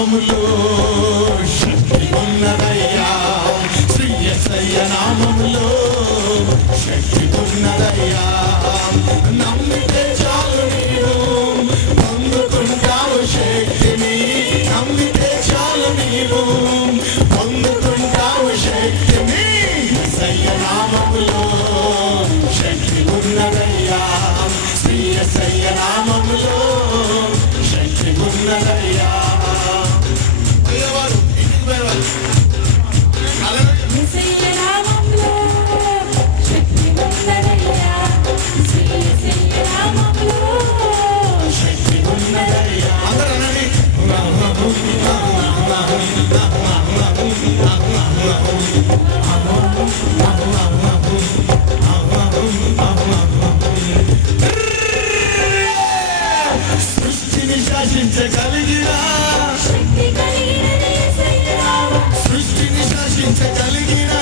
నామములో శక్తి ఉన్నదయ్యా, శ్రీ యేసయ్య నామములో శక్తి ఉన్నదయ్యా. నమ్మితే చాలు నీవు పొందుకుంటావు శక్తిని, నమ్మితే చాలు నీవు పొందుకుంటావు శక్తిని. యేసయ్య నామములో శక్తి ఉన్నదయ్యా, శ్రీ యేసయ్య నామములో శక్తి ఉన్నదయ్యా. సృష్టిని శాసించగలిగిన, సృష్టిని శాసించగలిగిన,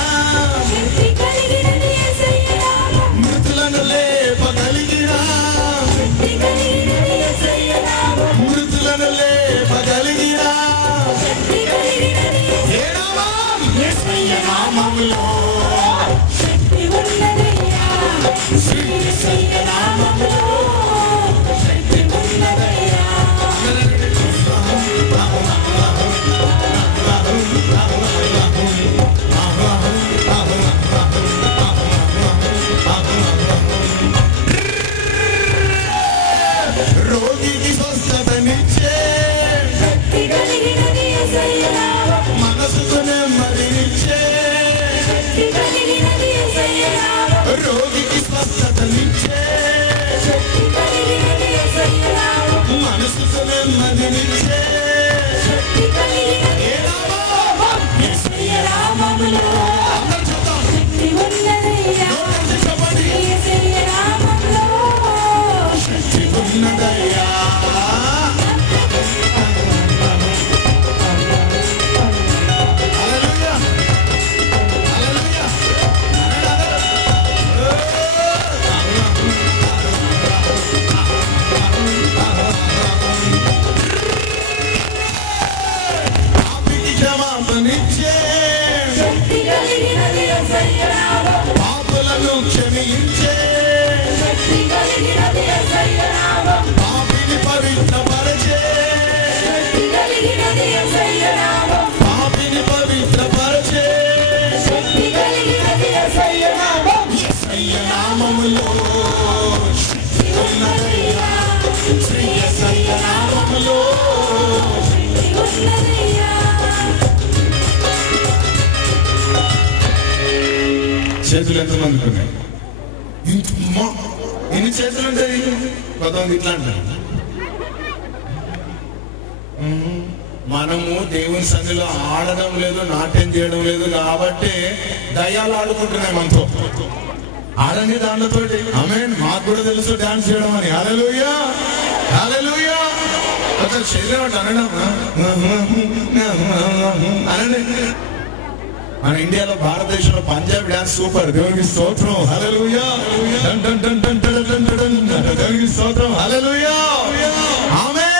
మృతులను లేపగలిగిన, మృతులను లేపగలిగిన ఏ నామం? యేసయ్య నామములో శక్తి ఉన్నదయ్యా, శ్రీ యేసయ్య నామములో శక్తి ఉన్నదయ్యా. రోగికి స్వస్థతనిచ్చే, మనసుకు నెమ్మదినిచ్చే, రోగికి స్వస్థతనిచ్చే, మనసుకు నెమ్మదినిచ్చే ఏ నామం? యేసయ్య నామములో శక్తి ఉన్నదయ్యా, యేసయ్య నామములో శక్తి ఉన్నదయ్యా. పాపులను క్షమించే, పాపిని పవిత్రపరచే, పాపిని పవిత్రపరచే యేసయ్య నామములో శక్తి ఉన్నదయ్యా, శ్రీ యేసయ్య నామములో శక్తి ఉన్నదయ్యా. చేతులు ఎంతమందికి ఉన్నాయి? ఎన్ని చేతులు ఉంటాయి? కొంతమంది ఇట్లా అంటారు. మనము దేవుని సన్నిధిలో ఆడడం లేదు, నాట్యం చేయడం లేదు కాబట్టి దయ్యాలు ఆడుకుంటున్నాయి మనతో. ఆడని దాంట్లతో ఆమేన్. మాకు కూడా తెలుసు డాన్స్ చేయడం అని. హల్లెలూయా, హల్లెలూయా. కొంచెం శరీరం అనడం అనండి. మన ఇండియాలో, భారతదేశంలో పంజాబ్ డాన్స్ సూపర్. దేవునికి స్తోత్రం, హల్లెలూయా. దేవునికి స్తోత్రం, హల్లెలూయా, ఆమేన్.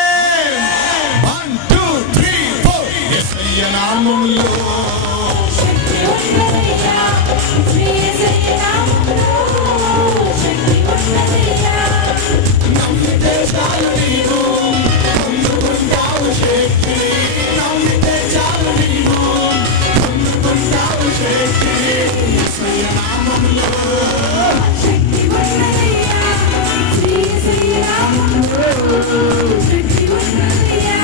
1 2 3 4 యేసయ్య నామములో శక్తి ఉన్నదయ్యా, శ్రీ యేసయ్య నామములో శక్తి ఉన్నదయ్యా. నమ్మితే చాలు నీవు పొందుకుంటావు శక్తి, నమ్మితే చాలు నీవు పొందుకుంటావు శక్తి. యేసయ్య నామములో శక్తి ఉన్నదయ్యా, శ్రీ యేసయ్య నామములో శక్తి ఉన్నదయ్యా.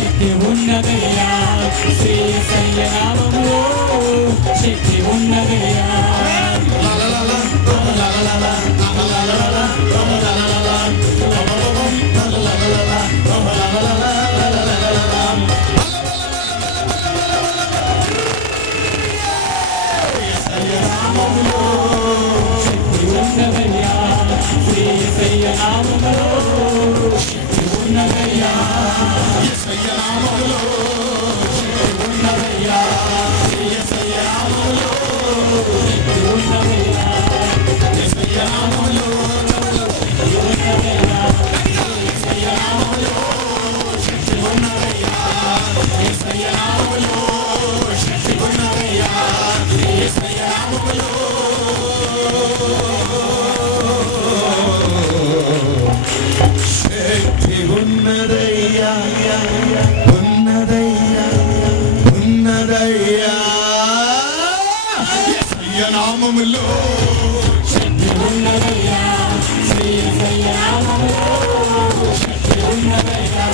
శక్తి ఉన్నదయ్యా, శ్రీ యేసయ్య నామములో శక్తి ఉన్నదయ్యా. శక్తి ఉన్నదయ్యా, శ్రీ యేసయ్య నామములో శక్తి ఉన్నదయ్యా. యేసయ్య నామములో శక్తి ఉన్నదయ్యా, శ్రీ యేసయ్య నామములో శక్తి ఉన్నదయ్యా. యేసయ్య నామములో శక్తి ఉన్నదయ్యా, యేసయ్య నామములో శక్తి ఉన్నదయ్యా. యేసయ్య నామములో శక్తి ఉన్నదయ్యా, యేసయ్య నామములో శక్తి ఉన్నదయ్యా, ఉన్నదయ్యా, ఉన్నదయ్యా. యేసయ్య నామములో శక్తి ఉన్నదయ్యా, శ్రీ యేసయ్య నామములో శక్తి ఉన్నదయ్యా.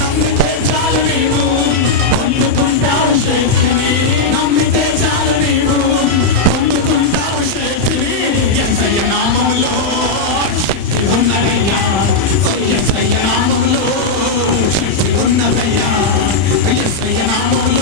నమ్మితే చాలు నీవు పొందుకుంటావు శక్తిని, నమ్మితే చాలు నీవు పొందుకుంటావు శక్తిని. యేసయ్య నామములో శక్తి ఉన్నదయ్యా, యేసయ్య నామములో శక్తి ఉన్నదయ్యా. యేసయ్య నామములో